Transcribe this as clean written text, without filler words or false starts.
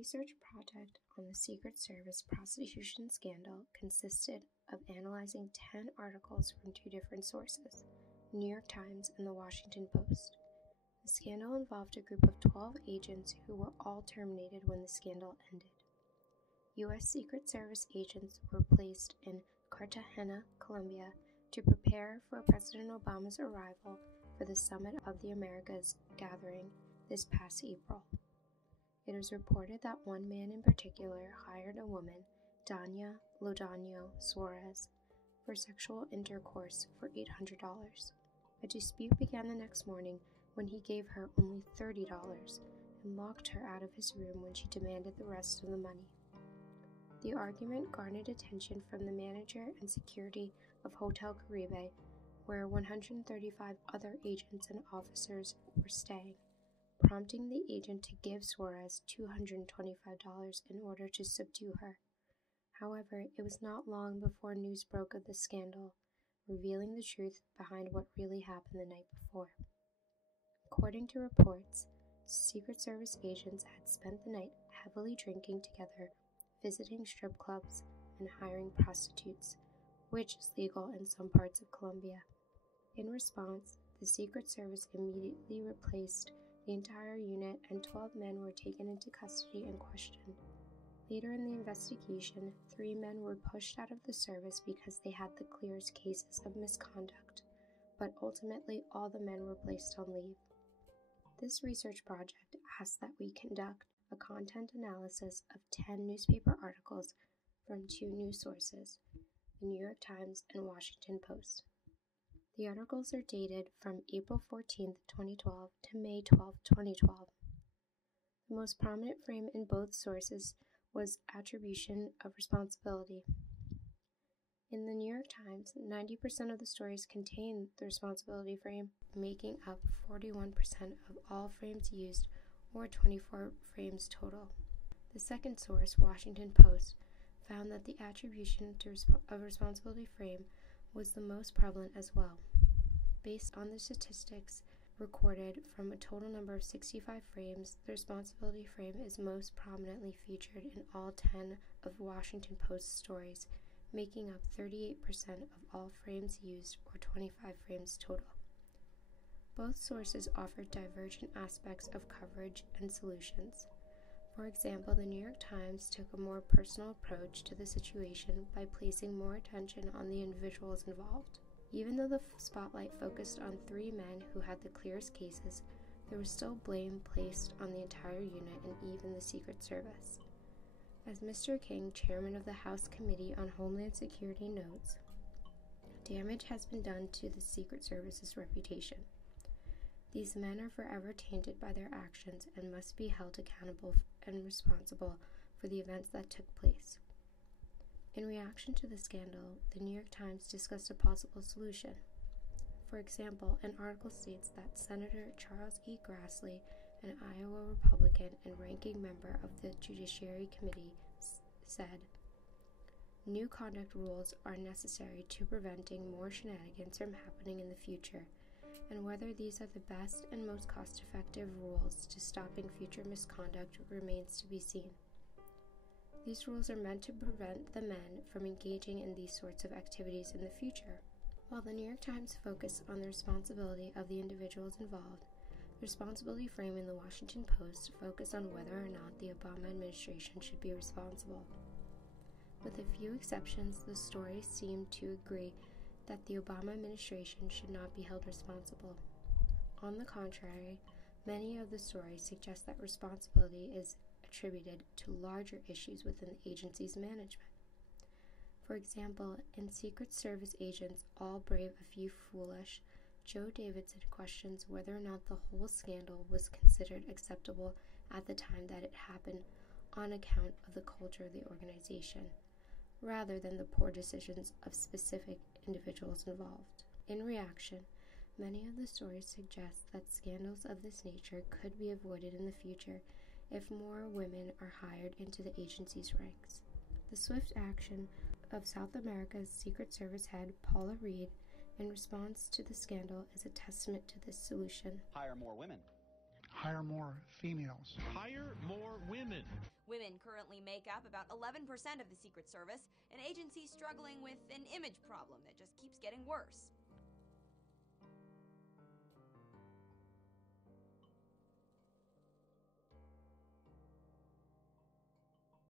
research project on the Secret Service prostitution scandal consisted of analyzing 10 articles from 2 different sources, the New York Times and the Washington Post. The scandal involved a group of 12 agents who were all terminated when the scandal ended. U.S. Secret Service agents were placed in Cartagena, Colombia, to prepare for President Obama's arrival for the Summit of the Americas gathering this past April. It is reported that one man in particular hired a woman, Dania Lodano Suarez, for sexual intercourse for $800. A dispute began the next morning when he gave her only $30 and locked her out of his room when she demanded the rest of the money. The argument garnered attention from the manager and security of Hotel Caribe, where 135 other agents and officers were staying, prompting the agent to give Suarez $225 in order to subdue her. However, it was not long before news broke of the scandal, revealing the truth behind what really happened the night before. According to reports, Secret Service agents had spent the night heavily drinking together, visiting strip clubs, and hiring prostitutes, which is legal in some parts of Colombia. In response, the Secret Service immediately replaced the entire unit, and 12 men were taken into custody and questioned. Later in the investigation, 3 men were pushed out of the service because they had the clearest cases of misconduct, but ultimately all the men were placed on leave. This research project asked that we conduct a content analysis of 10 newspaper articles from 2 news sources, the New York Times and Washington Post. The articles are dated from April 14, 2012 to May 12, 2012. The most prominent frame in both sources was attribution of responsibility. In the New York Times, 90% of the stories contain the responsibility frame, making up 41% of all frames used, or 24 frames total. The second source, Washington Post, found that the attribution of responsibility frame was the most prevalent as well. Based on the statistics recorded from a total number of 65 frames, the responsibility frame is most prominently featured in all 10 of Washington Post stories, making up 38% of all frames used, or 25 frames total. Both sources offered divergent aspects of coverage and solutions. For example, the New York Times took a more personal approach to the situation by placing more attention on the individuals involved. Even though the spotlight focused on 3 men who had the clearest cases, there was still blame placed on the entire unit and even the Secret Service. As Mr. King, chairman of the House Committee on Homeland Security, notes, damage has been done to the Secret Service's reputation. These men are forever tainted by their actions and must be held accountable and responsible for the events that took place. In reaction to the scandal, the New York Times discussed a possible solution. For example, an article states that Senator Charles E. Grassley, an Iowa Republican and ranking member of the Judiciary Committee, said, "New conduct rules are necessary to preventing more shenanigans from happening in the future, and whether these are the best and most cost-effective rules to stopping future misconduct remains to be seen. These rules are meant to prevent the men from engaging in these sorts of activities in the future." While the New York Times focused on the responsibility of the individuals involved, the responsibility frame in the Washington Post focused on whether or not the Obama administration should be responsible. With a few exceptions, the stories seemed to agree that the Obama administration should not be held responsible. On the contrary, many of the stories suggest that responsibility is attributed to larger issues within the agency's management. For example, in Secret Service Agents All Brave, a Few Foolish, Joe Davidson questions whether or not the whole scandal was considered acceptable at the time that it happened on account of the culture of the organization, rather than the poor decisions of specific individuals involved. In reaction, many of the stories suggest that scandals of this nature could be avoided in the future if more women are hired into the agency's ranks. The swift action of South America's Secret Service head, Paula Reed, in response to the scandal is a testament to this solution. Hire more women. Hire more females. Hire more women. women. Women currently make up about 11% of the Secret Service, an agency struggling with an image problem that just keeps getting worse.